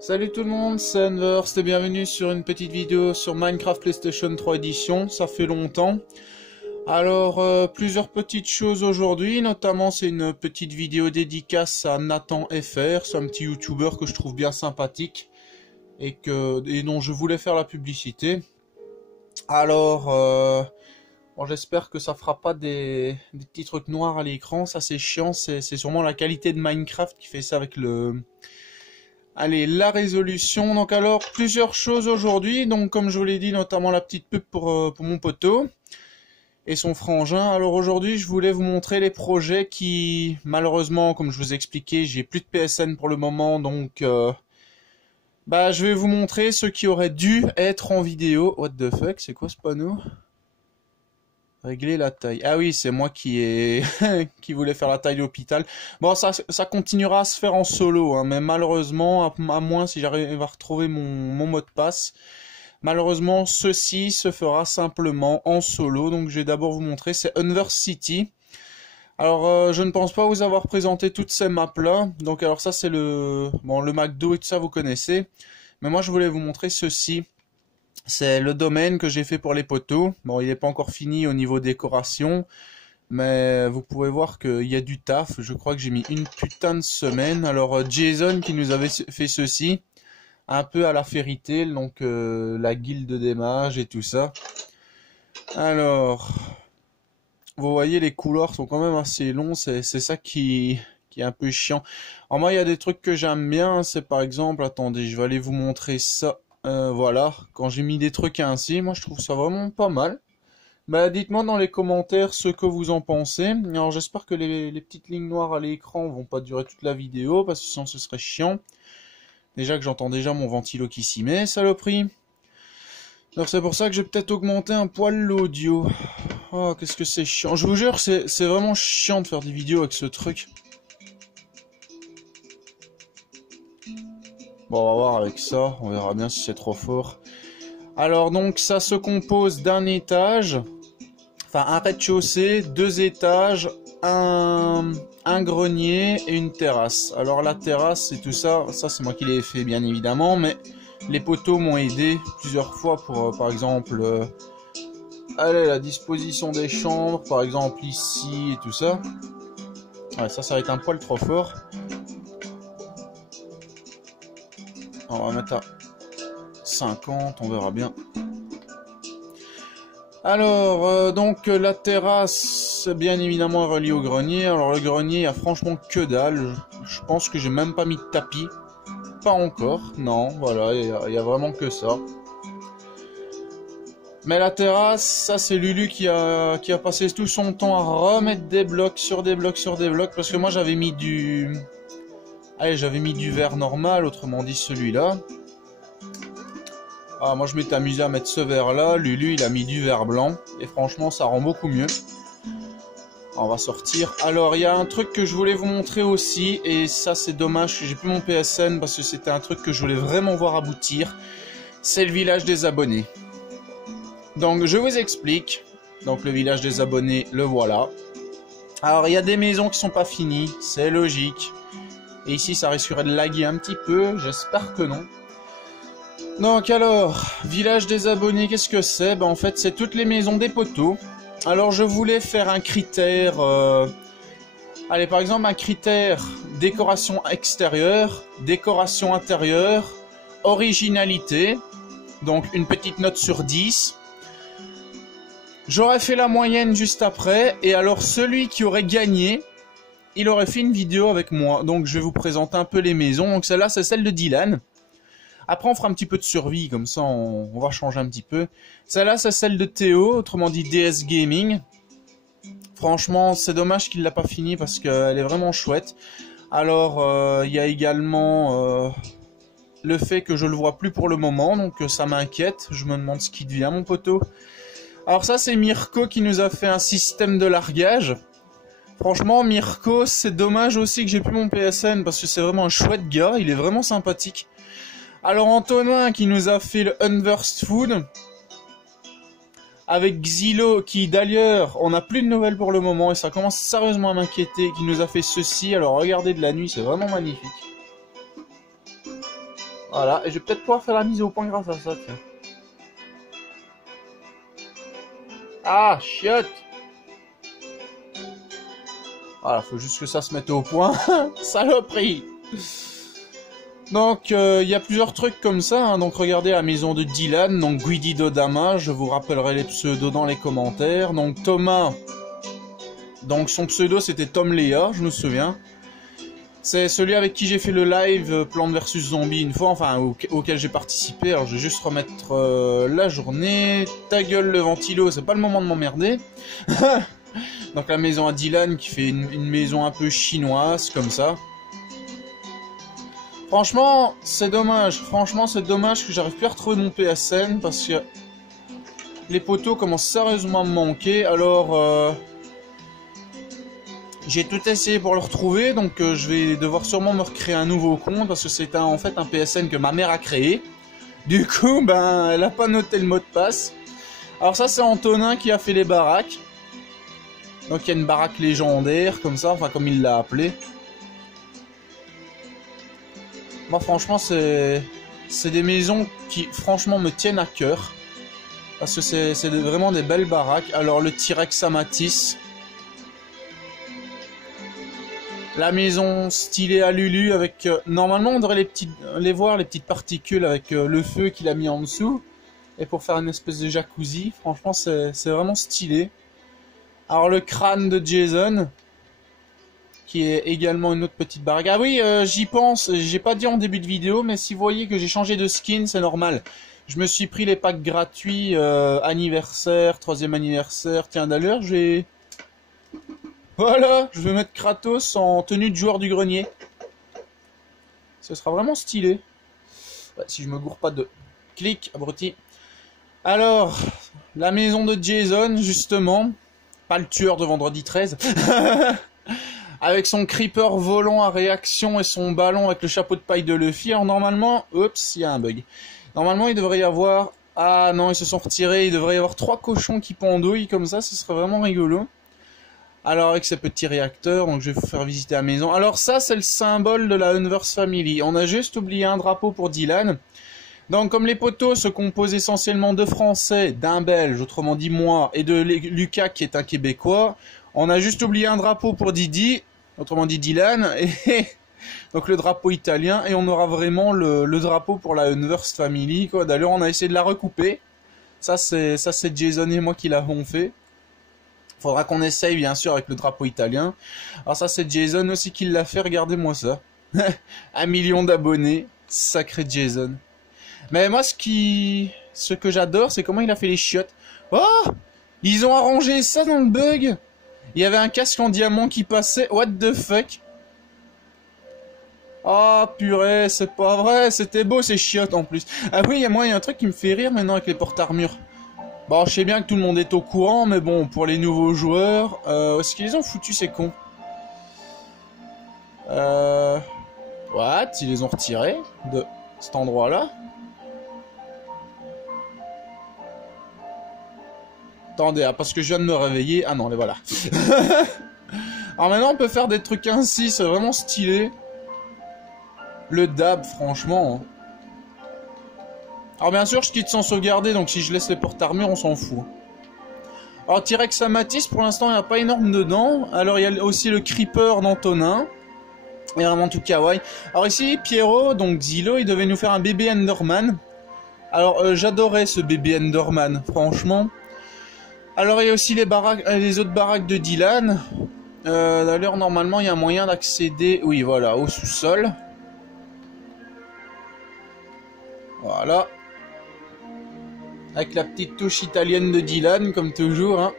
Salut tout le monde, c'est Unverse et bienvenue sur une petite vidéo sur Minecraft PlayStation 3 Edition, ça fait longtemps. Alors, plusieurs petites choses aujourd'hui, notamment c'est une petite vidéo dédicace à Nathan FR, c'est un petit YouTuber que je trouve bien sympathique et dont je voulais faire la publicité. Alors, bon, j'espère que ça fera pas des petits trucs noirs à l'écran, ça c'est chiant, c'est sûrement la qualité de Minecraft qui fait ça avec le... Allez, la résolution. Donc alors, plusieurs choses aujourd'hui. Donc comme je vous l'ai dit, notamment la petite pub pour mon poteau et son frangin. Alors aujourd'hui, je voulais vous montrer les projets qui, malheureusement, comme je vous ai expliqué, j'ai plus de PSN pour le moment. Donc, je vais vous montrer ceux qui auraient dû être en vidéo. What the fuck, c'est quoi ce panneau? Régler la taille. Ah oui, c'est moi qui voulais faire la taille de l'hôpital. Bon, ça continuera à se faire en solo, hein, mais malheureusement, à moins si j'arrive à retrouver mon mot de passe, malheureusement, ceci se fera simplement en solo. Donc, je vais d'abord vous montrer, c'est Unverse City. Alors, je ne pense pas vous avoir présenté toutes ces maps-là. Donc, alors ça, c'est le McDo et tout ça, vous connaissez. Mais moi, je voulais vous montrer ceci. C'est le domaine que j'ai fait pour les poteaux. Bon, il n'est pas encore fini au niveau décoration, mais vous pouvez voir qu'il y a du taf. Je crois que j'ai mis une putain de semaine. Alors, Jason qui nous avait fait ceci, un peu à la Fairy Tail, donc la guilde des mages et tout ça. Alors, vous voyez, les couloirs sont quand même assez longs, c'est ça qui est un peu chiant. Alors moi, il y a des trucs que j'aime bien, c'est par exemple, attendez, je vais aller vous montrer ça. Voilà, quand j'ai mis des trucs ainsi, moi je trouve ça vraiment pas mal. Dites-moi dans les commentaires ce que vous en pensez. Alors j'espère que les petites lignes noires à l'écran vont pas durer toute la vidéo, parce que sinon ce serait chiant. Déjà que j'entends déjà mon ventilo qui s'y met, saloperie. Alors c'est pour ça que j'ai peut-être augmenté un poil l'audio. Oh, qu'est-ce que c'est chiant. Je vous jure, c'est vraiment chiant de faire des vidéos avec ce truc. Bon, on va voir avec ça, on verra bien si c'est trop fort. Alors donc ça se compose d'un étage, enfin un rez-de-chaussée, 2 étages, un grenier et une terrasse. Alors la terrasse et tout ça, c'est moi qui l'ai fait bien évidemment, mais les poteaux m'ont aidé plusieurs fois pour par exemple allez, la disposition des chambres, par exemple ici et tout ça. Ouais, ça va être un poil trop fort. On va mettre à 50, on verra bien. Alors, donc la terrasse, bien évidemment, est reliée au grenier. Alors le grenier, il y a franchement que dalle. Je pense que j'ai même pas mis de tapis. Pas encore, non, voilà, il y a vraiment que ça. Mais la terrasse, ça c'est Lulu qui a passé tout son temps à remettre des blocs sur des blocs sur des blocs. Parce que moi j'avais mis du... Allez, j'avais mis du verre normal, autrement dit celui-là. Ah, moi je m'étais amusé à mettre ce verre là, Lulu il a mis du verre blanc, et franchement ça rend beaucoup mieux. On va sortir. Alors il y a un truc que je voulais vous montrer aussi, et ça c'est dommage que j'ai plus mon PSN, parce que c'était un truc que je voulais vraiment voir aboutir. C'est le village des abonnés. Donc je vous explique. Donc le village des abonnés, le voilà. Alors il y a des maisons qui sont pas finies, c'est logique. Et ici, ça risquerait de laguer un petit peu. J'espère que non. Donc alors, village des abonnés, qu'est-ce que c'est? En fait, c'est toutes les maisons des poteaux. Alors, je voulais faire un critère... Allez, par exemple, un critère décoration extérieure, décoration intérieure, originalité. Donc, une petite note sur 10. J'aurais fait la moyenne juste après. Et alors, celui qui aurait gagné... il aurait fait une vidéo avec moi, donc je vais vous présenter un peu les maisons. Donc celle-là, c'est celle de Dylan. Après, on fera un petit peu de survie, comme ça, on va changer un petit peu. Celle-là, c'est celle de Théo, autrement dit DS Gaming. Franchement, c'est dommage qu'il l'a pas fini, parce qu'elle est vraiment chouette. Alors, il y a également le fait que je le vois plus pour le moment, donc ça m'inquiète. Je me demande ce qui devient, mon poteau. Alors ça, c'est Mirko qui nous a fait un système de largage. Franchement, Mirko, c'est dommage aussi que j'ai plus mon PSN, parce que c'est vraiment un chouette gars, il est vraiment sympathique. Alors Antonin qui nous a fait le Unversed Food, avec Xylo qui d'ailleurs, on n'a plus de nouvelles pour le moment, et ça commence sérieusement à m'inquiéter, qui nous a fait ceci. Alors regardez de la nuit, c'est vraiment magnifique. Voilà, et je vais peut-être pouvoir faire la mise au point grâce à ça, tiens. Ah, chiotte! Voilà, faut juste que ça se mette au point. Saloperie! Donc, il y a plusieurs trucs comme ça, hein. Donc regardez la maison de Dylan, donc Guidi Dodama, je vous rappellerai les pseudos dans les commentaires. Donc Thomas, donc son pseudo c'était Tom Léa, je me souviens. C'est celui avec qui j'ai fait le live Plante vs Zombie une fois, enfin auquel j'ai participé. Alors je vais juste remettre la journée. Ta gueule le ventilo, c'est pas le moment de m'emmerder. Donc la maison à Dylan qui fait une maison un peu chinoise comme ça. Franchement, c'est dommage. Franchement, c'est dommage que j'arrive plus à retrouver mon PSN parce que les poteaux commencent sérieusement à me manquer. Alors, j'ai tout essayé pour le retrouver, donc je vais devoir sûrement me recréer un nouveau compte parce que c'est en fait un PSN que ma mère a créé. Du coup, ben, elle a pas noté le mot de passe. Alors ça, c'est Antonin qui a fait les baraques. Donc il y a une baraque légendaire comme ça, enfin comme il l'a appelé. Moi franchement c'est des maisons qui franchement me tiennent à cœur. Parce que c'est vraiment des belles baraques. Alors le T-Rex Amatis. La maison stylée à Lulu avec... normalement on devrait voir les petites particules avec le feu qu'il a mis en dessous. Et pour faire une espèce de jacuzzi. Franchement c'est vraiment stylé. Alors le crâne de Jason. Qui est également une autre petite baraque. Ah oui, j'y pense, j'ai pas dit en début de vidéo, mais si vous voyez que j'ai changé de skin, c'est normal. Je me suis pris les packs gratuits, anniversaire, 3e anniversaire. Tiens, d'ailleurs, voilà, je vais mettre Kratos en tenue de joueur du grenier. Ce sera vraiment stylé. Ouais, si je me gourre pas de clic, abruti. Alors, la maison de Jason, justement. Pas le tueur de vendredi 13. Avec son creeper volant à réaction et son ballon avec le chapeau de paille de Luffy. Alors normalement, oups, il y a un bug. Normalement, il devrait y avoir... Ah non, ils se sont retirés. Il devrait y avoir 3 cochons qui pendouillent comme ça. Ce serait vraiment rigolo. Alors avec ces petits réacteurs, donc je vais vous faire visiter la maison. Alors ça, c'est le symbole de la Unverse Family. On a juste oublié un drapeau pour Dylan. Donc comme les poteaux se composent essentiellement de Français, d'un Belge, autrement dit moi, et de Lucas qui est un Québécois, on a juste oublié un drapeau pour Didi, autrement dit Dylan, et donc le drapeau italien, et on aura vraiment le drapeau pour la Unverse Family, quoi. D'ailleurs on a essayé de la recouper, ça c'est Jason et moi qui l'avons fait. Faudra qu'on essaye bien sûr avec le drapeau italien. Alors ça c'est Jason aussi qui l'a fait, regardez-moi ça. 1 million d'abonnés, sacré Jason. Mais moi ce que j'adore c'est comment il a fait les chiottes. Oh, ils ont arrangé ça dans le bug. Il y avait un casque en diamant qui passait, what the fuck. Oh purée, c'est pas vrai, c'était beau ces chiottes en plus. Ah oui, moi il y a un truc qui me fait rire maintenant avec les porte-armures. Bon, je sais bien que tout le monde est au courant, mais bon, pour les nouveaux joueurs, où est-ce qu'ils les ont foutus ces cons? What? Ils les ont retirés de cet endroit-là? Attendez, ah, parce que je viens de me réveiller. Ah non, les voilà. Alors maintenant, on peut faire des trucs ainsi, c'est vraiment stylé. Le dab, franchement. Alors bien sûr, je quitte sans sauvegarder, donc si je laisse les porte-armures, on s'en fout. Alors T-Rex Amatis, pour l'instant, il n'y a pas énorme dedans. Alors il y a aussi le Creeper d'Antonin. Et vraiment tout kawaii. Alors ici, Pierrot, donc Xylo, il devait nous faire un bébé Enderman. Alors j'adorais ce bébé Enderman, franchement. Alors il y a aussi les autres baraques de Dylan. D'ailleurs, normalement, il y a un moyen d'accéder, oui, voilà, au sous-sol. Voilà. Avec la petite touche italienne de Dylan, comme toujours. Hein.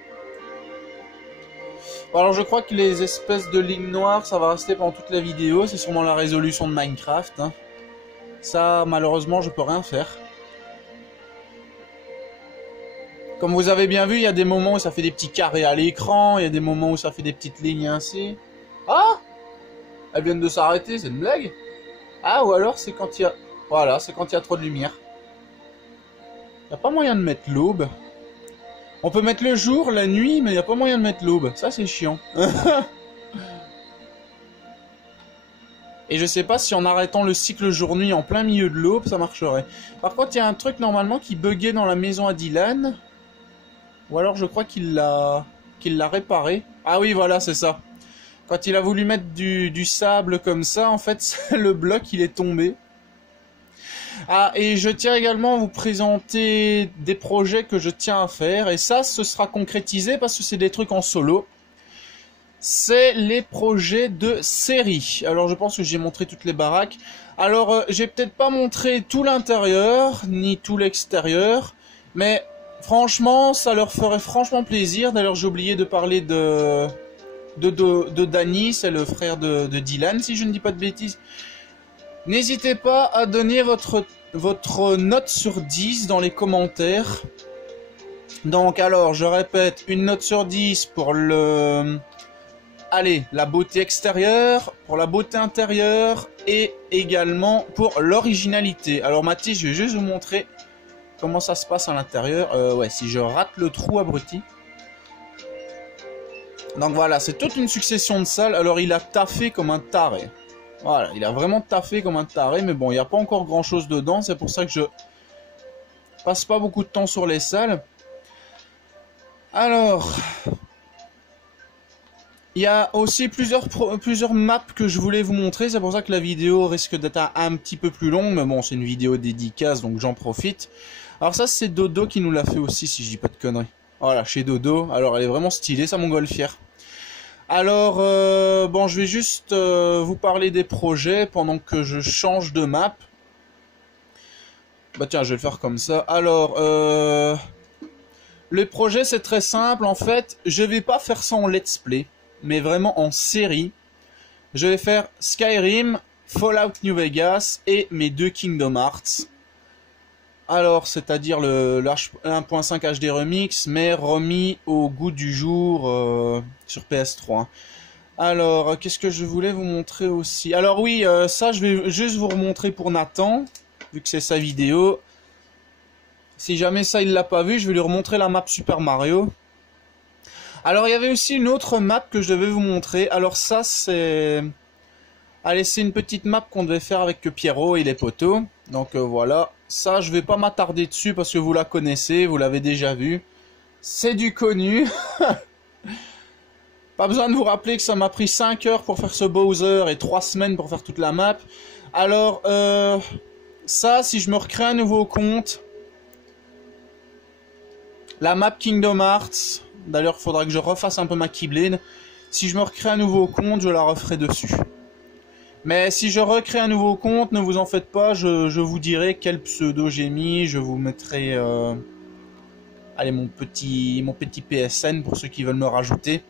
Alors je crois que les espèces de lignes noires, ça va rester pendant toute la vidéo. C'est sûrement la résolution de Minecraft. Hein. Ça, malheureusement, je peux rien faire. Comme vous avez bien vu, il y a des moments où ça fait des petits carrés à l'écran. Il y a des moments où ça fait des petites lignes ainsi. Ah! Elles viennent de s'arrêter, c'est une blague? Ah, ou alors c'est quand il y a... Voilà, c'est quand il y a trop de lumière. Il n'y a pas moyen de mettre l'aube. On peut mettre le jour, la nuit, mais il n'y a pas moyen de mettre l'aube. Ça, c'est chiant. Et je sais pas si en arrêtant le cycle jour-nuit en plein milieu de l'aube, ça marcherait. Par contre, il y a un truc normalement qui buguait dans la maison à Dylan. Ou alors je crois qu'il l'a réparé. Ah oui, voilà, c'est ça. Quand il a voulu mettre du sable comme ça, en fait, le bloc, il est tombé. Ah, et je tiens également à vous présenter des projets que je tiens à faire. Et ça, ce sera concrétisé parce que c'est des trucs en solo. C'est les projets de série. Alors, je pense que j'ai montré toutes les baraques. Alors, j'ai peut-être pas montré tout l'intérieur, ni tout l'extérieur. Mais, franchement, ça leur ferait franchement plaisir. D'ailleurs, j'ai oublié de parler de Danny. C'est le frère de Dylan, si je ne dis pas de bêtises. N'hésitez pas à donner votre note sur 10 dans les commentaires. Donc alors, je répète, une note sur 10 pour la beauté extérieure, pour la beauté intérieure et également pour l'originalité. Alors Mathis, je vais juste vous montrer comment ça se passe à l'intérieur. Ouais, si je rate le trou abruti. Donc voilà, c'est toute une succession de salles. Alors il a taffé comme un taré. Voilà, il a vraiment taffé comme un taré, mais bon, il n'y a pas encore grand chose dedans, c'est pour ça que je passe pas beaucoup de temps sur les salles. Alors, il y a aussi plusieurs maps que je voulais vous montrer, c'est pour ça que la vidéo risque d'être un petit peu plus longue, mais bon, c'est une vidéo dédicace, donc j'en profite. Alors ça, c'est Dodo qui nous l'a fait aussi, si je dis pas de conneries. Voilà, chez Dodo, alors elle est vraiment stylée, sa montgolfière. Alors, bon, je vais juste vous parler des projets pendant que je change de map. Bah tiens, je vais le faire comme ça. Alors, le projet, c'est très simple. En fait, je vais pas faire ça en let's play, mais vraiment en série. Je vais faire Skyrim, Fallout New Vegas et mes deux Kingdom Hearts. Alors, c'est-à-dire le 1.5 HD Remix, mais remis au goût du jour sur PS3. Alors, qu'est-ce que je voulais vous montrer aussi? Alors oui, ça, je vais juste vous remontrer pour Nathan, vu que c'est sa vidéo. Si jamais ça, il l'a pas vu, je vais lui remontrer la map Super Mario. Alors, il y avait aussi une autre map que je devais vous montrer. Alors ça, c'est... Allez, c'est une petite map qu'on devait faire avec Pierrot et les poteaux. Donc voilà, ça je vais pas m'attarder dessus parce que vous la connaissez, vous l'avez déjà vu. C'est du connu. Pas besoin de vous rappeler que ça m'a pris 5 heures pour faire ce Bowser et 3 semaines pour faire toute la map. Alors, ça, si je me recrée un nouveau compte, la map Kingdom Hearts, d'ailleurs il faudra que je refasse un peu ma Keyblade. Si je me recrée un nouveau compte, je la referai dessus. Mais si je recrée un nouveau compte, ne vous en faites pas, je vous dirai quel pseudo j'ai mis, je vous mettrai allez, mon petit PSN pour ceux qui veulent me rajouter.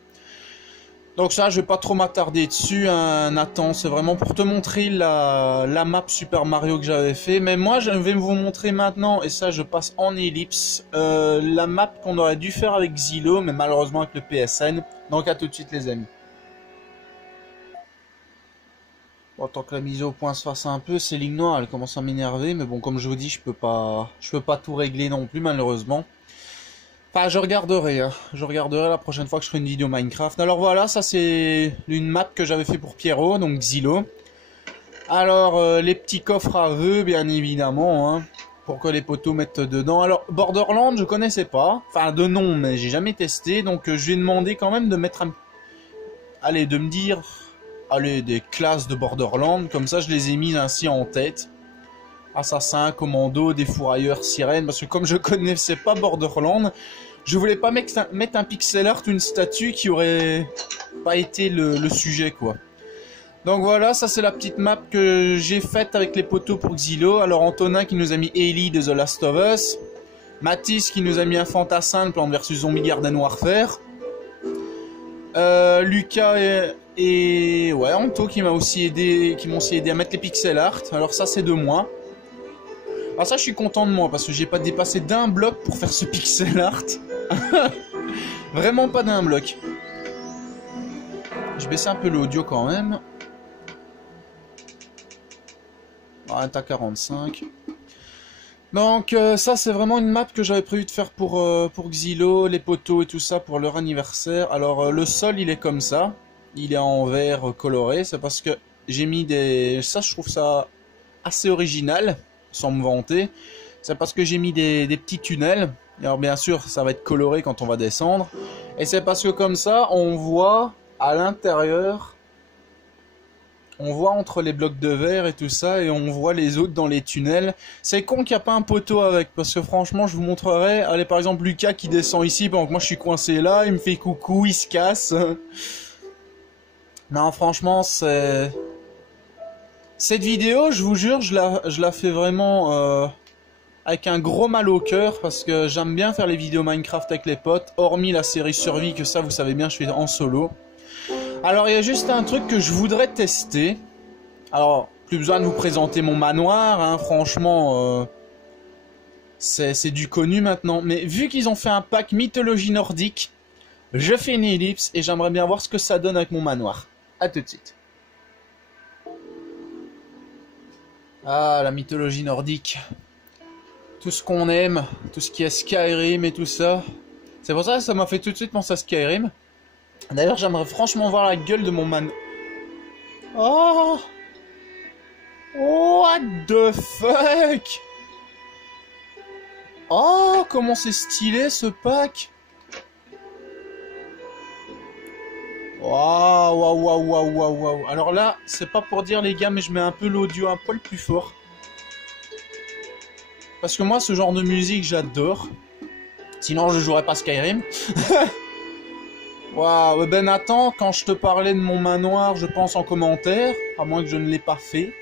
Donc ça, je vais pas trop m'attarder dessus, hein, Nathan, c'est vraiment pour te montrer la map Super Mario que j'avais fait. Mais moi, je vais vous montrer maintenant, et ça, je passe en ellipse, la map qu'on aurait dû faire avec Xylo, mais malheureusement avec le PSN. Donc à tout de suite les amis. Bon, tant que la mise au point se fasse un peu, ces lignes noires, elles commencent à m'énerver, mais bon, comme je vous dis, je peux pas tout régler non plus, malheureusement. Enfin, je regarderai, hein. Je regarderai la prochaine fois que je ferai une vidéo Minecraft. Alors voilà, ça c'est une map que j'avais fait pour Pierrot, donc Xylo. Alors, les petits coffres à vœux, bien évidemment, hein, pour que les poteaux mettent dedans. Alors, Borderlands, je connaissais pas, enfin de nom, mais j'ai jamais testé, donc je lui ai demandé quand même de mettre un... Allez, de me dire... Allez, des classes de Borderlands, comme ça je les ai mises ainsi en tête. Assassin, commando, défourailleur, sirène, parce que comme je connaissais pas Borderlands, je voulais pas mettre un pixel art ou une statue qui aurait pas été le sujet, quoi. Donc voilà, ça c'est la petite map que j'ai faite avec les poteaux pour Xylo. Alors Antonin qui nous a mis Ellie de The Last of Us. Mathis qui nous a mis un fantassin de Plants vs Zombie Garden Warfare. Lucas et ouais, Anto qui m'ont aussi aidé à mettre les pixel art. Alors ça c'est de moi. Alors ça je suis content de moi parce que j'ai pas dépassé d'un bloc pour faire ce pixel art. Vraiment pas d'un bloc. Je baisse un peu l'audio quand même. Ah, t'as 45. Donc ça c'est vraiment une map que j'avais prévu de faire pour Xylo, les poteaux et tout ça pour leur anniversaire. Alors le sol il est comme ça, il est en vert coloré, c'est parce que j'ai mis des... Ça, je trouve ça assez original, sans me vanter. C'est parce que j'ai mis des petits tunnels. Alors bien sûr, ça va être coloré quand on va descendre. Et c'est parce que comme ça, on voit à l'intérieur, on voit entre les blocs de verre et tout ça, et on voit les autres dans les tunnels. C'est con qu'il n'y a pas un poteau avec, parce que franchement, je vous montrerai. Allez, par exemple, Lucas qui descend ici, pendant que moi je suis coincé là, il me fait coucou, il se casse. Non, franchement, c'est... Cette vidéo, je vous jure, je la fais vraiment avec un gros mal au cœur, parce que j'aime bien faire les vidéos Minecraft avec les potes, hormis la série Survie, que ça, vous savez bien, je fais en solo. Alors, il y a juste un truc que je voudrais tester. Alors, plus besoin de vous présenter mon manoir, hein, franchement, c'est du connu maintenant. Mais vu qu'ils ont fait un pack mythologie nordique, je fais une ellipse et j'aimerais bien voir ce que ça donne avec mon manoir. A tout de suite. Ah, la mythologie nordique. Tout ce qu'on aime, tout ce qui est Skyrim et tout ça. C'est pour ça que ça m'a fait tout de suite penser à Skyrim. D'ailleurs, j'aimerais franchement voir la gueule de mon manoir. Oh! What the fuck? Oh, comment c'est stylé ce pack! Waouh, waouh, waouh, waouh, waouh, waouh. Alors là, c'est pas pour dire les gars, mais je mets un peu l'audio un poil plus fort. Parce que moi, ce genre de musique, j'adore. Sinon, je jouerais pas Skyrim. Waouh, ben Nathan, quand je te parlais de mon manoir, je pense en commentaire, à moins que je ne l'ai pas fait,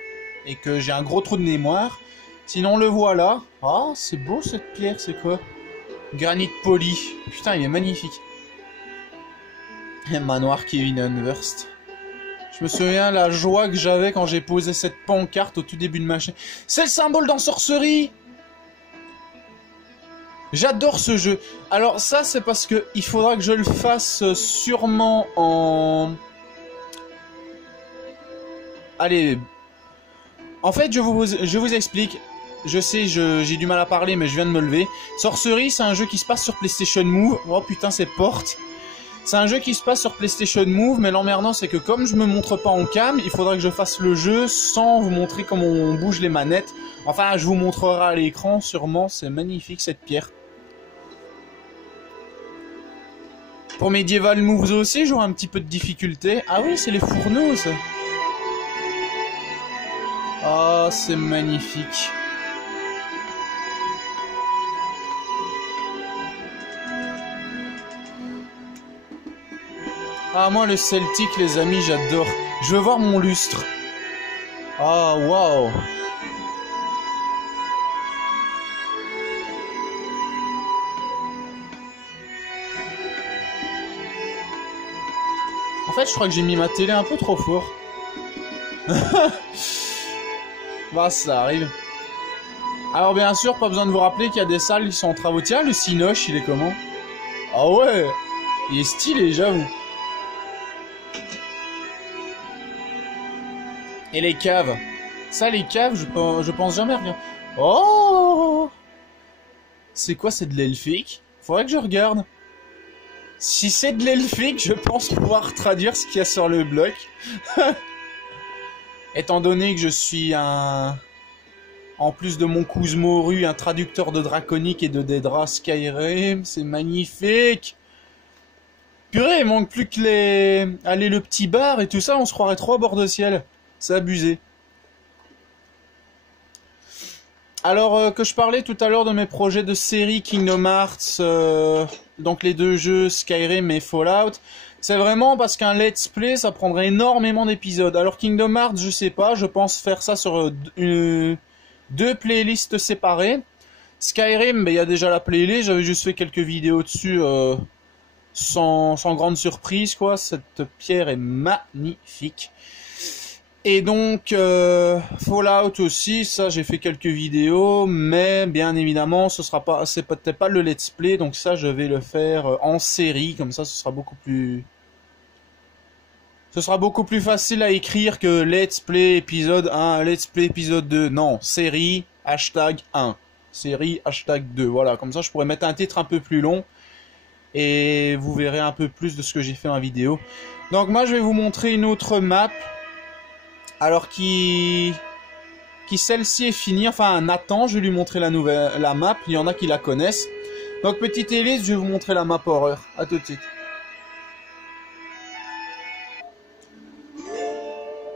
et que j'ai un gros trou de mémoire. Sinon, le voilà. Ah, c'est beau cette pierre, c'est quoi? Granit poli. Putain, il est magnifique. Un manoir Kevin Unverst. Je me souviens la joie que j'avais quand j'ai posé cette pancarte au tout début de ma chaîne. C'est le symbole d'ensorcerie! J'adore ce jeu. Alors ça, c'est parce que il faudra que je le fasse sûrement en... Allez. En fait, je vous explique. Je sais, j'ai du mal à parler, mais je viens de me lever. Sorcery, c'est un jeu qui se passe sur PlayStation Move. Oh putain, c'est porte. C'est un jeu qui se passe sur PlayStation Move, mais l'emmerdant, c'est que comme je me montre pas en cam, il faudra que je fasse le jeu sans vous montrer comment on bouge les manettes. Enfin, je vous montrerai à l'écran, sûrement. C'est magnifique, cette pierre. Pour Medieval Moves aussi, j'aurai un petit peu de difficulté. Ah oui, c'est les fourneaux, ça. Ah, c'est magnifique. Ah, moi, le Celtic, les amis, j'adore. Je veux voir mon lustre. Ah, waouh. En fait, je crois que j'ai mis ma télé un peu trop fort. Bah, ça arrive. Alors, bien sûr, pas besoin de vous rappeler qu'il y a des salles qui sont en travaux. Tiens, le Cinoche, il est comment? Ah ouais, il est stylé, j'avoue. Et les caves. Ça, les caves, je pense jamais rien. Oh! C'est quoi, c'est de l'elfique? Faudrait que je regarde. Si c'est de l'elfique, je pense pouvoir traduire ce qu'il y a sur le bloc. Étant donné que je suis un... En plus de mon Kuzmoru, un traducteur de Draconic et de Daedra Skyrim, c'est magnifique. Purée, il manque plus que les... Allez, le petit bar et tout ça, on se croirait trop à bord de ciel. C'est abusé. Alors que je parlais tout à l'heure de mes projets de série Kingdom Hearts, donc les deux jeux Skyrim et Fallout, c'est vraiment parce qu'un let's play ça prendrait énormément d'épisodes. Alors Kingdom Hearts, je sais pas, je pense faire ça sur deux playlists séparées. Skyrim, il y a déjà la playlist, j'avais juste fait quelques vidéos dessus sans grande surprise quoi. Cette pierre est magnifique. Et donc, Fallout aussi, ça j'ai fait quelques vidéos, mais bien évidemment, c'est peut-être pas le let's play, donc ça je vais le faire en série, comme ça ce sera beaucoup plus facile à écrire que let's play épisode 1, let's play épisode 2, non, série, hashtag 1, série, hashtag 2, voilà, comme ça je pourrais mettre un titre un peu plus long, et vous verrez un peu plus de ce que j'ai fait en vidéo. Donc moi je vais vous montrer une autre map. Alors qui celle-ci est finie, enfin Nathan, je vais lui montrer la map, il y en a qui la connaissent. Donc petite Élise, je vais vous montrer la map horreur, à tout de suite.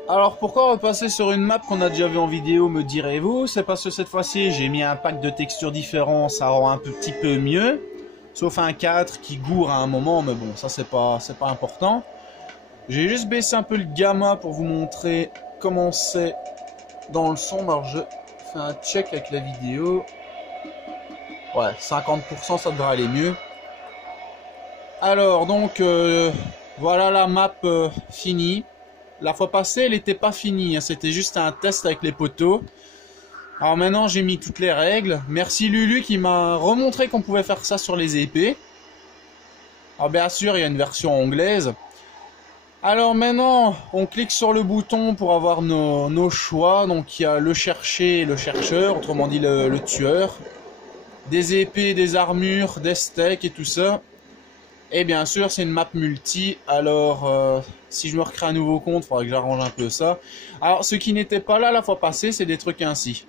Alors pourquoi repasser sur une map qu'on a déjà vue en vidéo, me direz-vous? C'est parce que cette fois-ci j'ai mis un pack de textures différents, ça rend un petit peu mieux. Sauf un cadre qui gourre à un moment, mais bon, ça c'est pas important. J'ai juste baissé un peu le gamma pour vous montrer comment c'est dans le son. Alors je fais un check avec la vidéo. Ouais, 50% ça devrait aller mieux. Alors donc, voilà la map finie. La fois passée, elle n'était pas finie, hein, c'était juste un test avec les poteaux. Alors maintenant, j'ai mis toutes les règles. Merci Lulu qui m'a remontré qu'on pouvait faire ça sur les épées. Alors bien sûr, il y a une version anglaise. Alors maintenant, on clique sur le bouton pour avoir nos choix. Donc il y a le chercher et le chercheur, autrement dit le tueur. Des épées, des armures, des steaks et tout ça. Et bien sûr, c'est une map multi. Alors, si je me recrée un nouveau compte, il faudra que j'arrange un peu ça. Alors, ce qui n'était pas là la fois passée, c'est des trucs ainsi.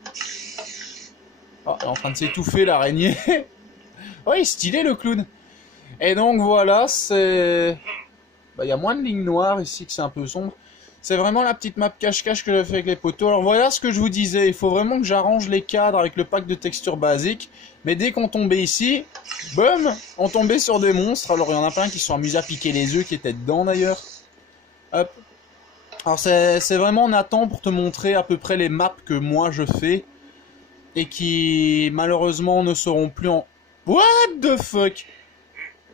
Oh, elle est en train de s'étouffer l'araignée. Oh, il est stylé le clown. Et donc voilà, c'est... Bah, il y a moins de lignes noires ici, que c'est un peu sombre. C'est vraiment la petite map cache-cache que j'ai fait avec les poteaux. Alors voilà ce que je vous disais, il faut vraiment que j'arrange les cadres avec le pack de textures basiques. Mais dès qu'on tombait ici, boum, on tombait sur des monstres. Alors il y en a plein qui se sont amusés à piquer les œufs qui étaient dedans d'ailleurs. Hop. Alors c'est vraiment Nathan pour te montrer à peu près les maps que moi je fais. Et qui malheureusement ne seront plus en... What the fuck?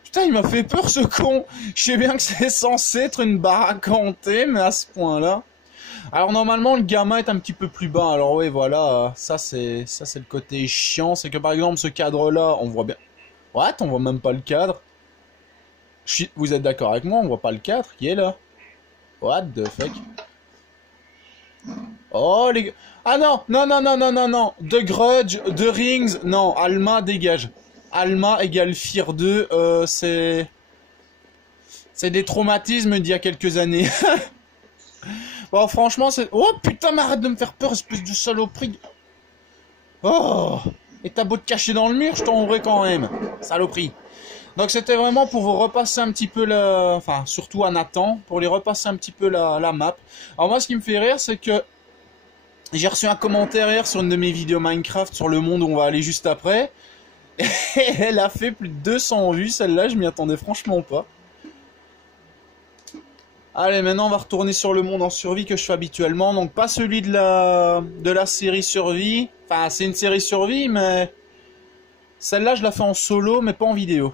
Putain, il m'a fait peur ce con. Je sais bien que c'est censé être une baraque hantée, mais à ce point-là. Alors normalement, le gamma est un petit peu plus bas. Alors oui, voilà, ça c'est le côté chiant. C'est que par exemple, ce cadre-là, on voit bien... What? On voit même pas le cadre. Vous êtes d'accord avec moi? On voit pas le cadre qui est là. What the fuck? Oh les gars... Ah non, non, non, non, non, non, non. The Grudge, The Rings, non, Alma, dégage. Alma égale Fear 2, c'est des traumatismes d'il y a quelques années. Bon, franchement, c'est... Oh, putain, mais arrête de me faire peur, espèce de saloperie. Oh, et t'as beau te cacher dans le mur, je t'en aurai quand même. Saloperie. Donc, c'était vraiment pour vous repasser un petit peu la... Enfin, surtout à Nathan, pour les repasser un petit peu la map. Alors, moi, ce qui me fait rire, c'est que j'ai reçu un commentaire hier sur une de mes vidéos Minecraft sur le monde où on va aller juste après. Et elle a fait plus de 200 vues, celle-là, je m'y attendais franchement pas. Allez, maintenant on va retourner sur le monde en survie que je fais habituellement. Donc pas celui de la série survie. Enfin, c'est une série survie, mais... Celle-là, je la fais en solo, mais pas en vidéo.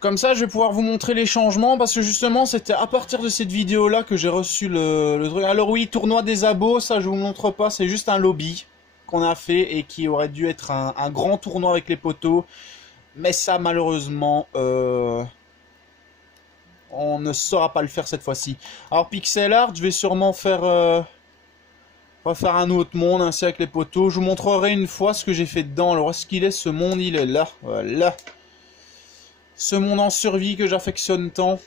Comme ça, je vais pouvoir vous montrer les changements, parce que justement, c'était à partir de cette vidéo-là que j'ai reçu le truc. Alors oui, tournoi des abos, ça je vous montre pas, c'est juste un lobby qu'on a fait et qui aurait dû être un grand tournoi avec les poteaux. Mais ça, malheureusement, on ne saura pas le faire cette fois-ci. Alors, pixel art, je vais sûrement refaire un autre monde, ainsi avec les poteaux. Je vous montrerai une fois ce que j'ai fait dedans. Alors, est-ce qu'il est ce monde? Il est là. Voilà. Ce monde en survie que j'affectionne tant.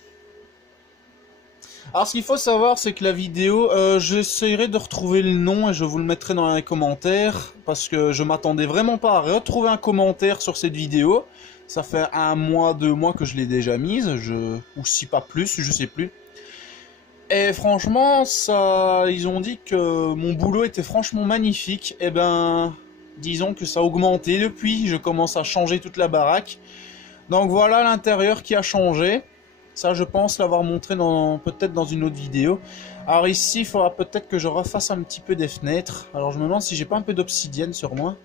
Alors, ce qu'il faut savoir, c'est que la vidéo, j'essaierai de retrouver le nom et je vous le mettrai dans les commentaires. Parce que je m'attendais vraiment pas à retrouver un commentaire sur cette vidéo. Ça fait 1 mois, 2 mois que je l'ai déjà mise. Ou si pas plus, je sais plus. Et franchement, ils ont dit que mon boulot était franchement magnifique. Et ben, disons que ça a augmenté depuis. Je commence à changer toute la baraque. Donc voilà l'intérieur qui a changé. Ça, je pense l'avoir montré peut-être dans une autre vidéo. Alors ici, il faudra peut-être que je refasse un petit peu des fenêtres. Alors je me demande si j'ai pas un peu d'obsidienne sur moi.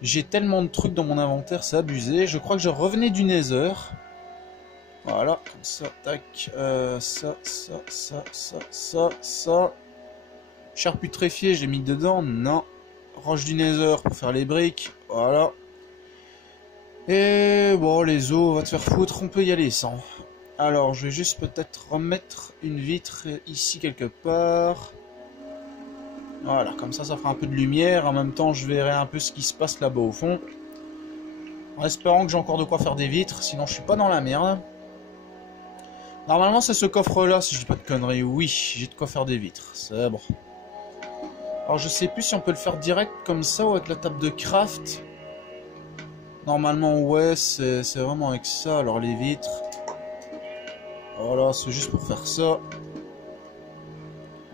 J'ai tellement de trucs dans mon inventaire, c'est abusé. Je crois que je revenais du Nether. Voilà, comme ça, tac. Ça. Chair putréfiée, j'ai mis dedans. Non. Roche du Nether pour faire les briques. Voilà. Et bon, les os, va te faire foutre, on peut y aller sans. Alors, je vais juste peut-être remettre une vitre ici quelque part. Voilà, comme ça fera un peu de lumière. En même temps, je verrai un peu ce qui se passe là-bas au fond. En espérant que j'ai encore de quoi faire des vitres, sinon je suis pas dans la merde. Normalement, c'est ce coffre-là, si je dis pas de conneries. Oui, j'ai de quoi faire des vitres. C'est bon. Alors, je sais plus si on peut le faire direct comme ça ou avec la table de craft. Normalement, ouais, c'est vraiment avec ça. Alors, les vitres. Voilà, c'est juste pour faire ça.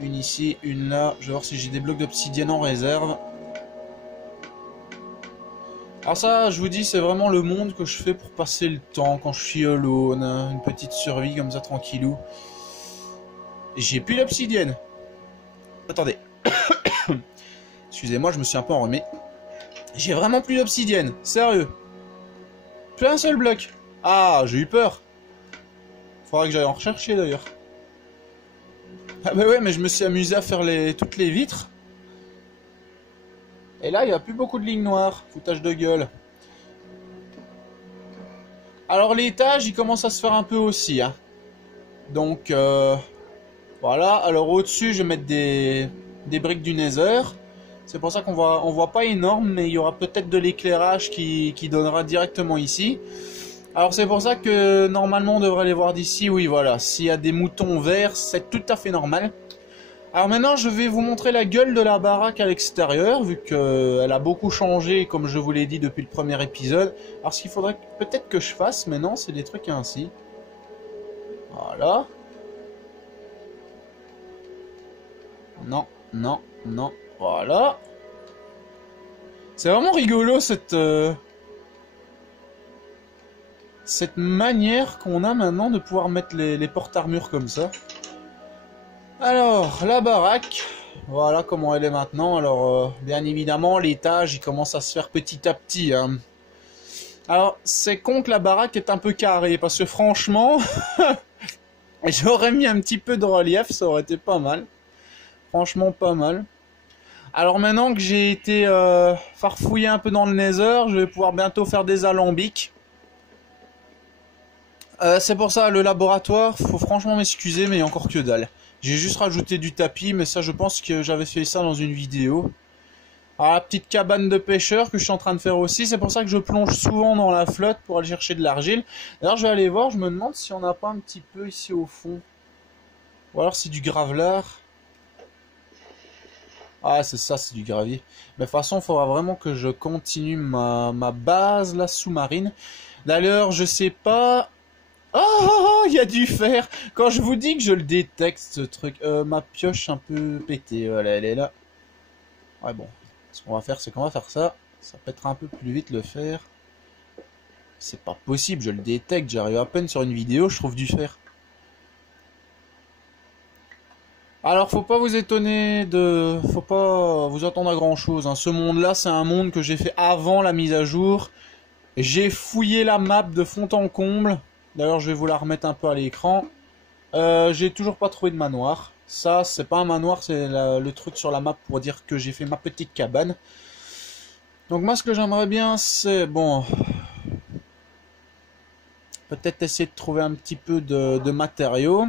Une ici, une là. Je vais voir si j'ai des blocs d'obsidienne en réserve. Alors ça, je vous dis, c'est vraiment le monde que je fais pour passer le temps quand je suis alone. Hein. Une petite survie comme ça, tranquillou. J'ai plus d'obsidienne. Attendez. Excusez-moi, je me suis un peu enrhumé. J'ai vraiment plus d'obsidienne. Sérieux. Plus un seul bloc. Ah, j'ai eu peur. Faudra que j'aille en rechercher d'ailleurs. Ah bah ouais, mais je me suis amusé à faire toutes les vitres. Et là, il n'y a plus beaucoup de lignes noires. Foutage de gueule. Alors l'étage, il commence à se faire un peu aussi. Hein. Donc, voilà. Alors au-dessus, je vais mettre des briques du Nether. C'est pour ça qu'on voit pas énorme, mais il y aura peut-être de l'éclairage qui donnera directement ici. Alors c'est pour ça que normalement on devrait les voir d'ici. Oui, voilà. S'il y a des moutons verts, c'est tout à fait normal. Alors maintenant, je vais vous montrer la gueule de la baraque à l'extérieur, vu qu'elle a beaucoup changé, comme je vous l'ai dit depuis le premier épisode. Alors ce qu'il faudrait peut-être que je fasse maintenant, c'est des trucs ainsi. Voilà. Non, non, non. Voilà. C'est vraiment rigolo cette manière qu'on a maintenant de pouvoir mettre les portes-armures comme ça. Alors, la baraque, voilà comment elle est maintenant. Alors, bien évidemment, l'étage, il commence à se faire petit à petit. Hein. Alors, c'est con que la baraque est un peu carrée, parce que franchement, j'aurais mis un petit peu de relief, ça aurait été pas mal. Franchement, pas mal. Alors maintenant que j'ai été farfouillé un peu dans le Nether, je vais pouvoir bientôt faire des alambics. C'est pour ça, le laboratoire, faut franchement m'excuser, mais il y a encore que dalle. J'ai juste rajouté du tapis, mais ça je pense que j'avais fait ça dans une vidéo. Alors la petite cabane de pêcheur que je suis en train de faire aussi, c'est pour ça que je plonge souvent dans la flotte pour aller chercher de l'argile. D'ailleurs je vais aller voir, je me demande si on n'a pas un petit peu ici au fond. Ou alors c'est du gravelard. Ah c'est ça, c'est du gravier. Mais de toute façon il faudra vraiment que je continue ma base là sous-marine. D'ailleurs je sais pas... Oh, il y a du fer. Quand je vous dis que je le détecte, ce truc. Ma pioche un peu pétée, voilà, elle est là. Ouais, bon. Ce qu'on va faire, c'est qu'on va faire ça. Ça pètera un peu plus vite le fer. C'est pas possible, je le détecte. J'arrive à peine sur une vidéo, je trouve du fer. Alors, faut pas vous étonner de... Faut pas vous attendre à grand chose. Hein. Ce monde-là, c'est un monde que j'ai fait avant la mise à jour. J'ai fouillé la map de fond en comble. D'ailleurs, je vais vous la remettre un peu à l'écran. J'ai toujours pas trouvé de manoir. Ça, c'est pas un manoir, c'est le truc sur la map pour dire que j'ai fait ma petite cabane. Donc moi, ce que j'aimerais bien, c'est... Bon... Peut-être essayer de trouver un petit peu de matériaux.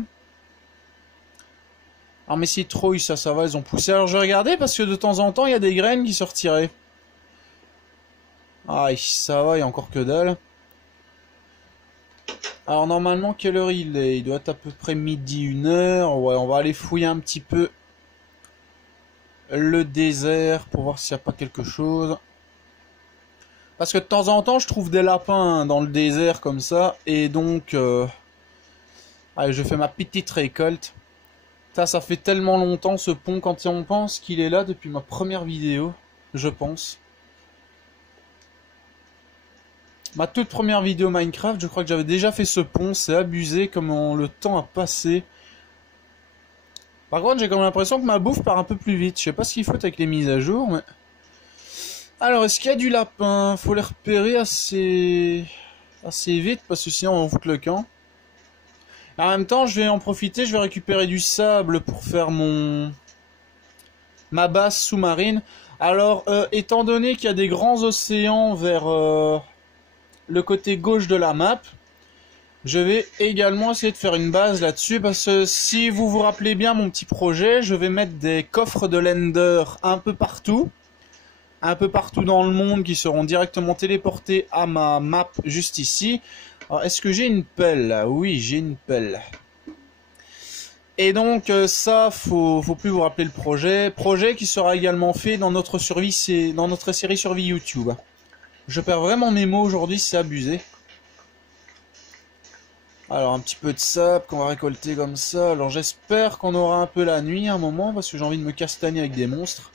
Alors mes citrouilles, ça va, elles ont poussé. Alors je vais regarder parce que de temps en temps, il y a des graines qui sortiraient. Ah, ça va, il y a encore que dalle. Alors normalement, quelle heure il est? Il doit être à peu près midi, 1h. Ouais, on va aller fouiller un petit peu le désert pour voir s'il n'y a pas quelque chose. Parce que de temps en temps, je trouve des lapins dans le désert comme ça. Et donc, allez, je fais ma petite récolte. Ça fait tellement longtemps ce pont quand on pense qu'il est là depuis ma première vidéo, je pense. Ma toute première vidéo Minecraft, je crois que j'avais déjà fait ce pont, c'est abusé comment le temps a passé. Par contre, j'ai comme l'impression que ma bouffe part un peu plus vite. Je sais pas ce qu'il faut avec les mises à jour, mais... Alors, est-ce qu'il y a du lapin? Faut les repérer assez vite, parce que sinon on va foutre le camp. En même temps, je vais en profiter, je vais récupérer du sable pour faire ma base sous-marine. Alors, étant donné qu'il y a des grands océans vers... le côté gauche de la map, je vais également essayer de faire une base là-dessus parce que si vous vous rappelez bien mon petit projet, je vais mettre des coffres de l'Ender un peu partout dans le monde qui seront directement téléportés à ma map juste ici. Alors est-ce que j'ai une pelle là? Oui, j'ai une pelle. Et donc ça, faut plus vous rappeler le projet. Projet qui sera également fait dans notre série survie YouTube. Je perds vraiment mes mots aujourd'hui, c'est abusé. Alors un petit peu de sable qu'on va récolter comme ça. Alors j'espère qu'on aura un peu la nuit à un moment parce que j'ai envie de me castagner avec des monstres.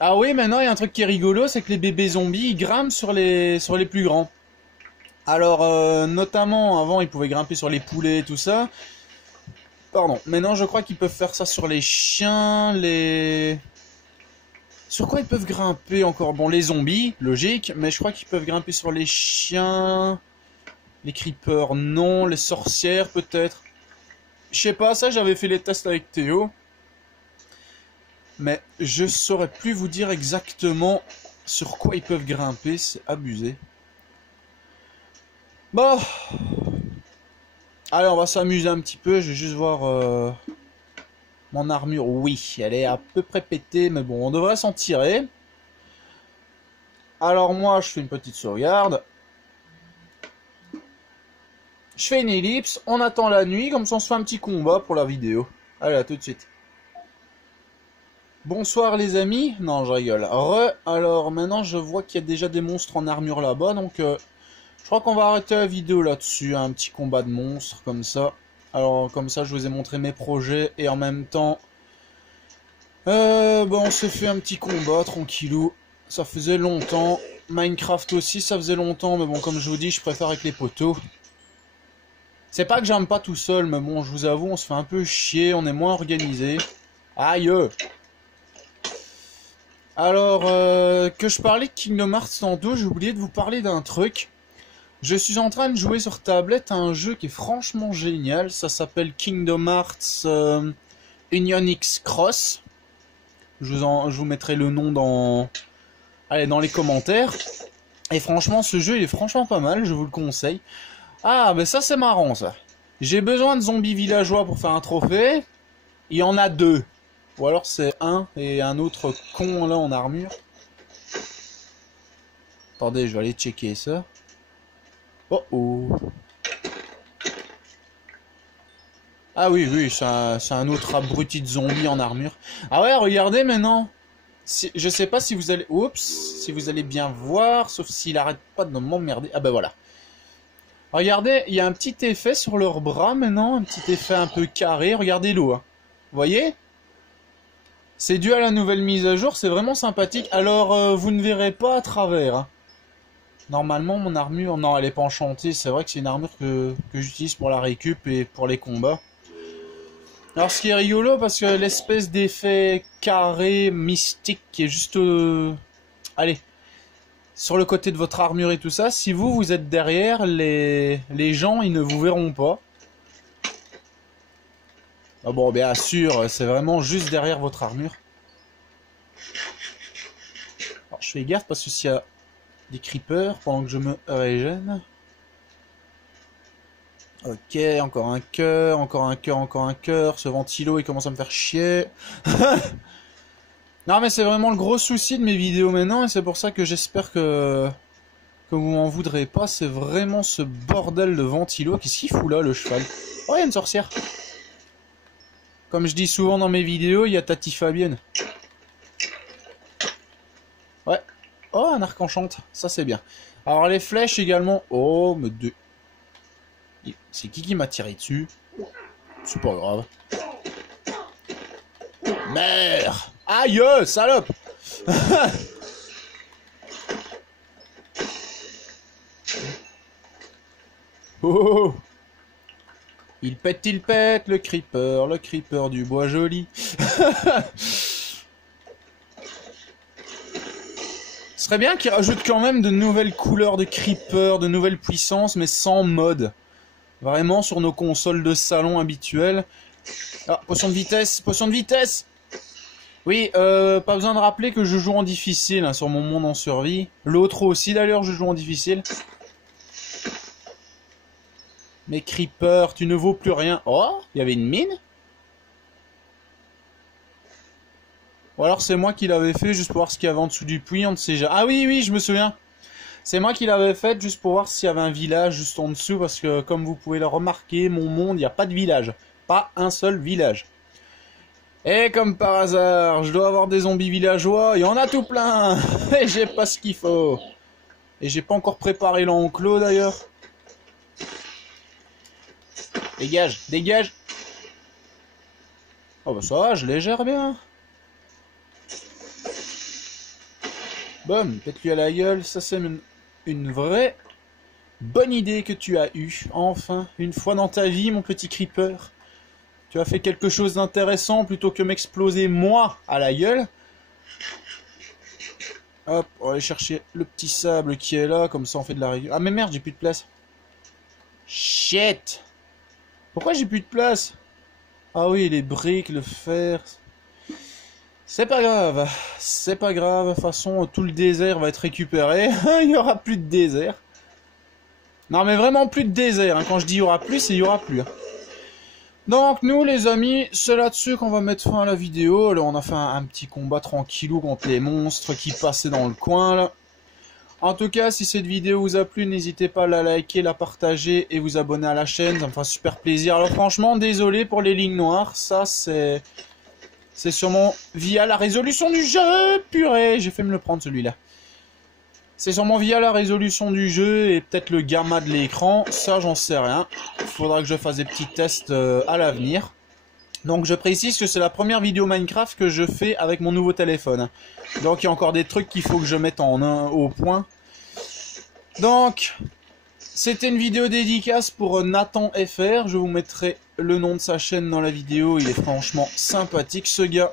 Ah oui, maintenant il y a un truc qui est rigolo, c'est que les bébés zombies ils grimpent sur les plus grands. Alors notamment avant ils pouvaient grimper sur les poulets et tout ça. Pardon, maintenant je crois qu'ils peuvent faire ça sur les chiens, les... Sur quoi ils peuvent grimper encore? Bon, les zombies, logique, mais je crois qu'ils peuvent grimper sur les chiens... Les creepers, non. Les sorcières, peut-être. Je sais pas, ça j'avais fait les tests avec Théo. Mais je saurais plus vous dire exactement sur quoi ils peuvent grimper, c'est abusé. Bon. Allez, on va s'amuser un petit peu, je vais juste voir... Mon armure, oui, elle est à peu près pétée, mais bon, on devrait s'en tirer. Alors moi, je fais une petite sauvegarde. Je fais une ellipse, on attend la nuit, comme ça on se fait un petit combat pour la vidéo. Allez, à tout de suite. Bonsoir les amis. Non, je rigole. Alors maintenant, je vois qu'il y a déjà des monstres en armure là-bas, donc je crois qu'on va arrêter la vidéo là-dessus. Un petit combat de monstres, comme ça. Alors, comme ça, je vous ai montré mes projets, et en même temps... bon, on s'est fait un petit combat, tranquillou. Ça faisait longtemps. Minecraft aussi, ça faisait longtemps, mais bon, comme je vous dis, je préfère avec les poteaux. C'est pas que j'aime pas tout seul, mais bon, je vous avoue, on se fait un peu chier, on est moins organisé. Aïe! Alors, que je parlais de Kingdom Hearts tantôt, j'ai oublié de vous parler d'un truc. Je suis en train de jouer sur tablette à un jeu qui est franchement génial. Ça s'appelle Kingdom Hearts Union X Cross. Je vous mettrai le nom dans les commentaires. Et franchement, ce jeu il est franchement pas mal, je vous le conseille. Ah, mais ça c'est marrant ça. J'ai besoin de zombies villageois pour faire un trophée. Il y en a 2. Ou alors c'est un et un autre con là en armure. Attendez, je vais aller checker ça. Oh oh. Ah oui, oui, c'est un autre abruti de zombie en armure. Ah ouais, regardez maintenant. Je sais pas si vous allez... Oups, si vous allez bien voir, sauf s'il arrête pas de m'emmerder. Ah ben voilà. Regardez, il y a un petit effet sur leurs bras maintenant, un petit effet un peu carré. Regardez l'eau. Hein. Vous voyez? C'est dû à la nouvelle mise à jour, c'est vraiment sympathique. Alors, vous ne verrez pas à travers. Hein. Normalement, mon armure... Non, elle est pas enchantée. C'est vrai que c'est une armure que j'utilise pour la récup et pour les combats. Alors, ce qui est rigolo, parce que l'espèce d'effet carré, mystique, qui est juste... Allez, sur le côté de votre armure et tout ça, si vous êtes derrière, les gens, ils ne vous verront pas. Ah bon, bien sûr, c'est vraiment juste derrière votre armure. Alors, je fais gaffe parce que s'il y a des creepers pendant que je me régène. Ok, encore un cœur, encore un cœur, encore un cœur. Ce ventilo, il commence à me faire chier. Non, mais c'est vraiment le gros souci de mes vidéos maintenant, et c'est pour ça que j'espère que vous m'en voudrez pas. C'est vraiment ce bordel de ventilo. Qu'est-ce qu'il fout là, le cheval? Oh, il y a une sorcière. Comme je dis souvent dans mes vidéos, il y a Tati Fabienne. Ouais. Oh, un arc enchante. Ça, c'est bien. Alors, les flèches également. Oh, mais de... C'est qui m'a tiré dessus? C'est pas grave. Merde! Aïe, salope! Oh! Il pète, le creeper du bois joli. Ce serait bien qu'il rajoute quand même de nouvelles couleurs de creeper, de nouvelles puissances, mais sans mode. Vraiment sur nos consoles de salon habituelles. Ah, potion de vitesse, potion de vitesse! Oui, pas besoin de rappeler que je joue en difficile hein, sur mon monde en survie. L'autre aussi d'ailleurs, je joue en difficile. Mais Creeper, tu ne vaux plus rien. Oh, il y avait une mine? Ou alors c'est moi qui l'avais fait juste pour voir ce qu'il y avait en dessous du puits, on ne sait jamais. Ah oui, oui, je me souviens. C'est moi qui l'avais fait juste pour voir s'il y avait un village juste en dessous, parce que comme vous pouvez le remarquer, mon monde, il n'y a pas de village. pas un seul village. Et comme par hasard, je dois avoir des zombies villageois, il y en a tout plein. Et j'ai pas ce qu'il faut. Et j'ai pas encore préparé l'enclos d'ailleurs. Dégage, dégage. Oh bah ça va, je les gère bien. Boum, pète-lui à la gueule, ça c'est une vraie bonne idée que tu as eue. Enfin, une fois dans ta vie, mon petit creeper. Tu as fait quelque chose d'intéressant plutôt que m'exploser moi à la gueule. Hop, on va aller chercher le petit sable qui est là, comme ça on fait de la régule. Ah mais merde, j'ai plus de place. Shit! Pourquoi j'ai plus de place? Ah oui, les briques, le fer... C'est pas grave, c'est pas grave. De toute façon, tout le désert va être récupéré. Il y aura plus de désert. Non mais vraiment plus de désert. Hein. Quand je dis il y aura plus, c'est il y aura plus. Hein. Donc nous les amis, c'est là-dessus qu'on va mettre fin à la vidéo. Là on a fait un petit combat tranquillou contre les monstres qui passaient dans le coin là. En tout cas, si cette vidéo vous a plu, n'hésitez pas à la liker, la partager et vous abonner à la chaîne, ça me fera super plaisir. Alors franchement, désolé pour les lignes noires, ça c'est sûrement via la résolution du jeu. Purée, j'ai fait me le prendre celui-là. C'est sûrement via la résolution du jeu et peut-être le gamma de l'écran, ça j'en sais rien. Il faudra que je fasse des petits tests à l'avenir. Donc je précise que c'est la première vidéo Minecraft que je fais avec mon nouveau téléphone. Donc il y a encore des trucs qu'il faut que je mette au point. Donc, c'était une vidéo dédicace pour Nathan FR. Je vous mettrai le nom de sa chaîne dans la vidéo. Il est franchement sympathique ce gars.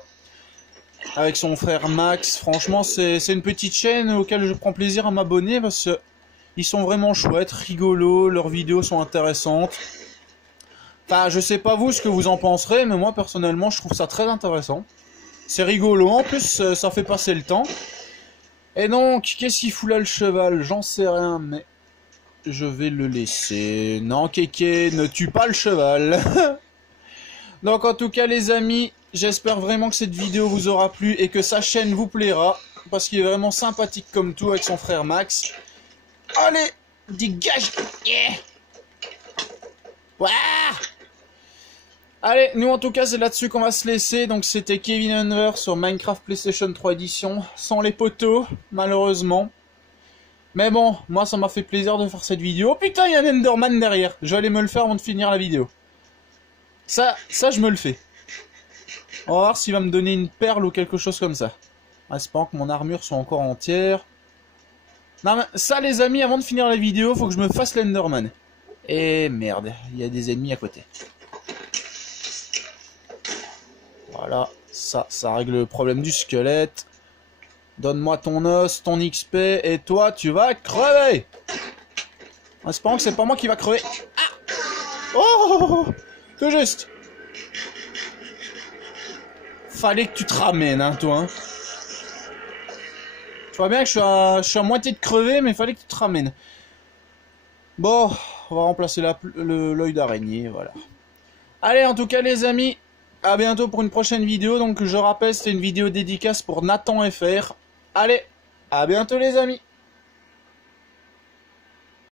Avec son frère Max. Franchement, c'est une petite chaîne auquel je prends plaisir à m'abonner parce que ils sont vraiment chouettes, rigolos, leurs vidéos sont intéressantes. Enfin, je sais pas vous ce que vous en penserez, mais moi personnellement, je trouve ça très intéressant. C'est rigolo, en plus ça fait passer le temps. Et donc, qu'est-ce qu'il fout là le cheval? J'en sais rien, mais je vais le laisser. Non, Kéké, ne tue pas le cheval. Donc en tout cas les amis, j'espère vraiment que cette vidéo vous aura plu et que sa chaîne vous plaira. Parce qu'il est vraiment sympathique comme tout avec son frère Max. Allez, dégage. Yeah. Ouah. Allez, nous en tout cas c'est là-dessus qu'on va se laisser. Donc c'était Kevin Unver sur Minecraft PlayStation 3 Edition. Sans les poteaux, malheureusement. Mais bon, moi ça m'a fait plaisir de faire cette vidéo. Oh putain, il y a un Enderman derrière. Je vais aller me le faire avant de finir la vidéo. Ça je me le fais. On va voir s'il va me donner une perle ou quelque chose comme ça. En espérant que mon armure soit encore entière. Non mais ça les amis, avant de finir la vidéo, faut que je me fasse l'Enderman. Et merde, il y a des ennemis à côté. Voilà, ça règle le problème du squelette. Donne-moi ton os, ton XP, et toi, tu vas crever. En espérant que c'est pas moi qui va crever. Ah. Oh, tout juste. Fallait que tu te ramènes, hein, toi. Hein. Je vois bien que je suis à moitié de crever, mais fallait que tu te ramènes. Bon, on va remplacer l'œil d'araignée, voilà. Allez, en tout cas, les amis, à bientôt pour une prochaine vidéo. Donc, je rappelle, c'était une vidéo dédicace pour Nathan FR. Allez, à bientôt, les amis.